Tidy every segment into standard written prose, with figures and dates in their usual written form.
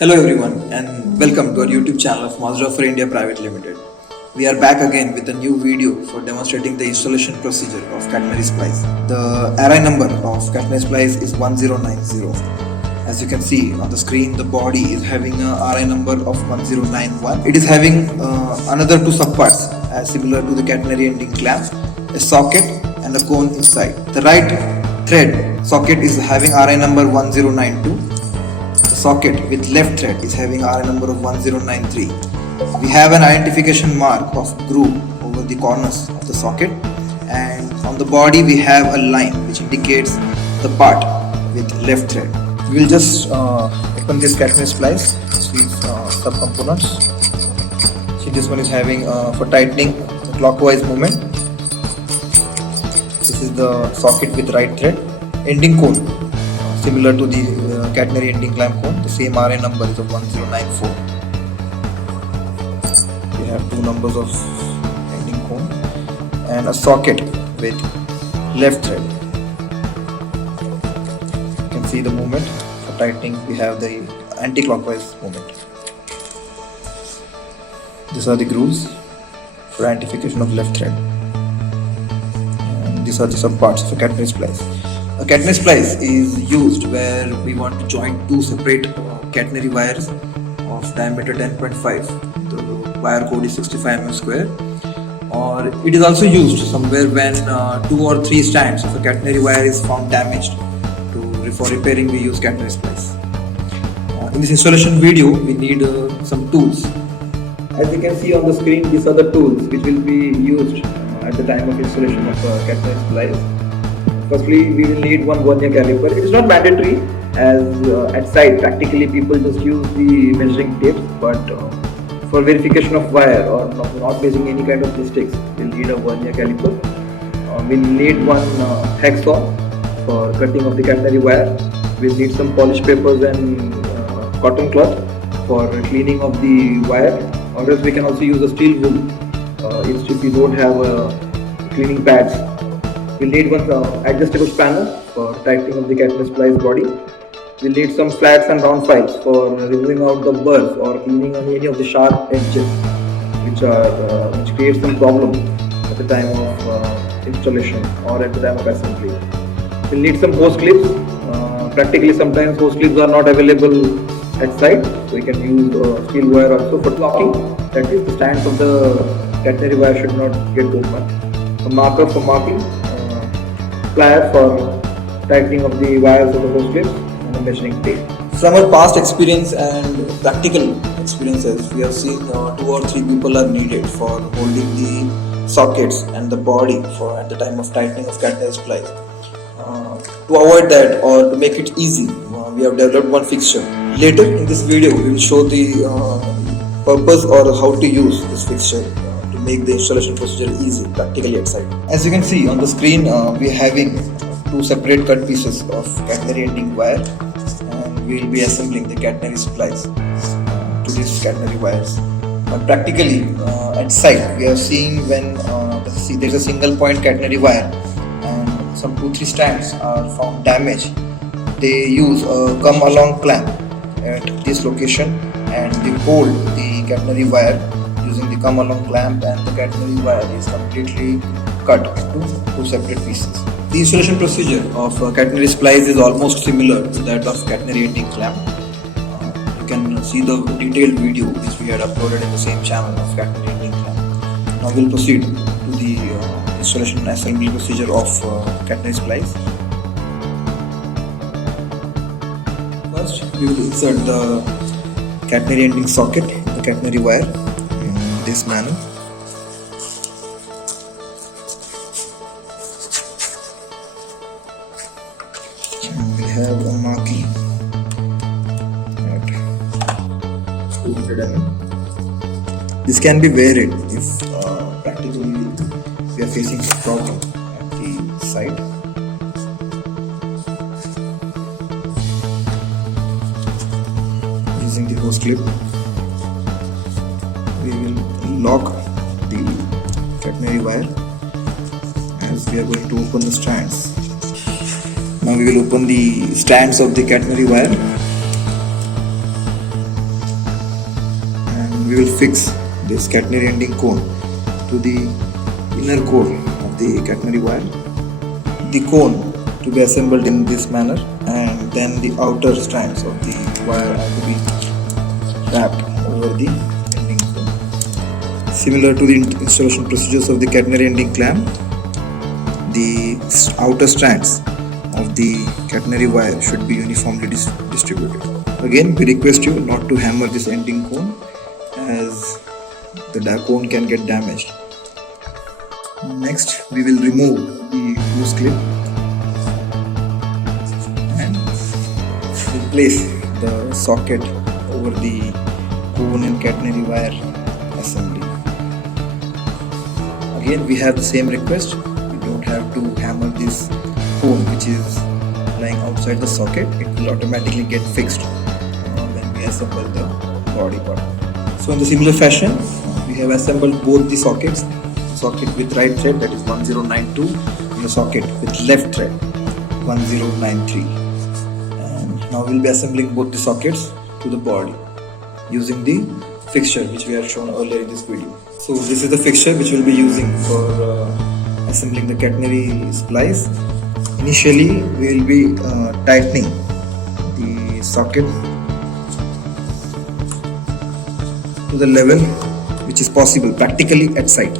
Hello everyone and welcome to our YouTube channel of Mazda for India Private Limited. We are back again with a new video for demonstrating the installation procedure of catenary splice. The array number of catenary splice is 1090. As you can see on the screen, the body is having a RI number of 1091. It is having another two subparts as similar to the catenary ending clamp, a socket and a cone inside. The right thread socket is having RI number 1092. Socket with left thread is having RI number of 1093. We have an identification mark of groove over the corners of the socket, and on the body we have a line which indicates the part with left thread. We will just open this catenary splice, these sub-components. See, this one is having for tightening the clockwise movement. This is the socket with right thread. Ending cone, similar to the catenary ending clamp cone, the same RI number is of 1094. We have two numbers of ending cone and a socket with left thread. You can see the movement. For tightening we have the anti-clockwise movement. These are the grooves for identification of left thread, and these are the subparts of a catenary splice. A catenary splice is used where we want to join two separate catenary wires of diameter 10.5. The wire code is 65 mm square. Or it is also used somewhere when 2 or 3 strands of a catenary wire is found damaged. For repairing we use catenary splice. In this installation video we need some tools. As you can see on the screen, these are the tools which will be used at the time of installation of a catenary splice. Firstly, we will need one vernier caliper. It is not mandatory, as at site practically people just use the measuring tapes, but for verification of wire or not making any kind of mistakes, we will need a vernier caliper. We will need one hacksaw for cutting of the catenary wire. We will need some polish papers and cotton cloth for cleaning of the wire, or else we can also use a steel wool if we don't have cleaning pads. We'll need one adjustable spanner for tightening of the catenary splice body. We'll need some flats and round files for removing out the burrs or cleaning on any of the sharp edges which create some problem at the time of installation or at the time of assembly. We'll need some hose clips. Practically sometimes hose clips are not available at site, so we can use steel wire also for locking. That is, the stands of the catenary wire should not get open. A marker for marking. Pliers for tightening of the wires of the hose clips, and a measuring tape. From our past experience and practical experiences, we have seen 2 or 3 people are needed for holding the sockets and the body for at the time of tightening of catenary splice. To avoid that or to make it easy, we have developed one fixture. Later in this video, we will show the purpose or how to use this fixture to make the installation procedure easy practically at site. As you can see on the screen, we are having 2 separate cut pieces of catenary ending wire, and we will be assembling the catenary splice to these catenary wires. But practically at site, we are seeing when there is a single point catenary wire and some 2-3 strands are found damaged, they use a come along clamp at this location, and they hold the catenary wire using the come along clamp, and the catenary wire is completely cut into 2 separate pieces. The installation procedure of catenary splice is almost similar to that of catenary ending clamp. You can see the detailed video which we had uploaded in the same channel of catenary ending clamp. Now we will proceed to the installation and assembly procedure of catenary splice. First, we will insert the catenary ending socket in the catenary wire in this manner. And we have a marking at 200 mm. This can be varied if practically we are facing a problem at the site. using the hose clip, we will lock the catenary wire as we are going to open the strands. Now we will open the strands of the catenary wire and we will fix this catenary ending cone to the inner core of the catenary wire. The cone to be assembled in this manner, and then the outer strands of the wire are to be wrapped over the ending cone. Similar to the installation procedures of the catenary ending clamp, the outer strands of the catenary wire should be uniformly distributed. Again, we request you not to hammer this ending cone as the cone can get damaged. Next, we will remove the hose clip and replace the socket over the cone and catenary wire assembly. Again, we have the same request. We don't have to hammer this cone which is lying outside the socket. It will automatically get fixed when we assemble the body part. So in the similar fashion, we have assembled both the sockets. Socket with right thread, that is 1092, and the socket with left thread 1093. And now we will be assembling both the sockets to the body using the fixture which we have shown earlier in this video. So this is the fixture which we will be using for assembling the catenary splice. Initially we will be tightening the socket to the level which is possible practically at sight.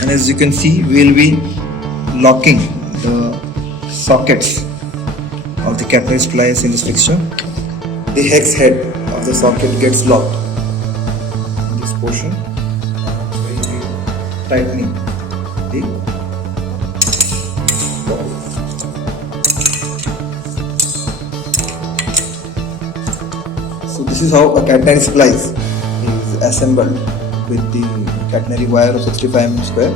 And as you can see, we will be locking the sockets of the catenary splice in this fixture. The hex head of the socket gets locked in this portion. We will be tightening the ball. So this is how a catenary splice is assembled with the catenary wire of 65 mm square.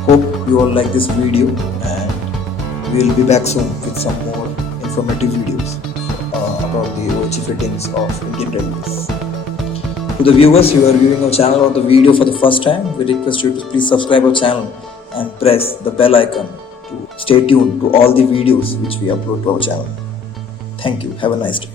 Hope you all like this video, and we will be back soon with some more informative videos about the OHE fittings of Indian Railways. To the viewers who are viewing our channel or the video for the first time, we request you to please subscribe our channel and press the bell icon to stay tuned to all the videos which we upload to our channel. Thank you. Have a nice day.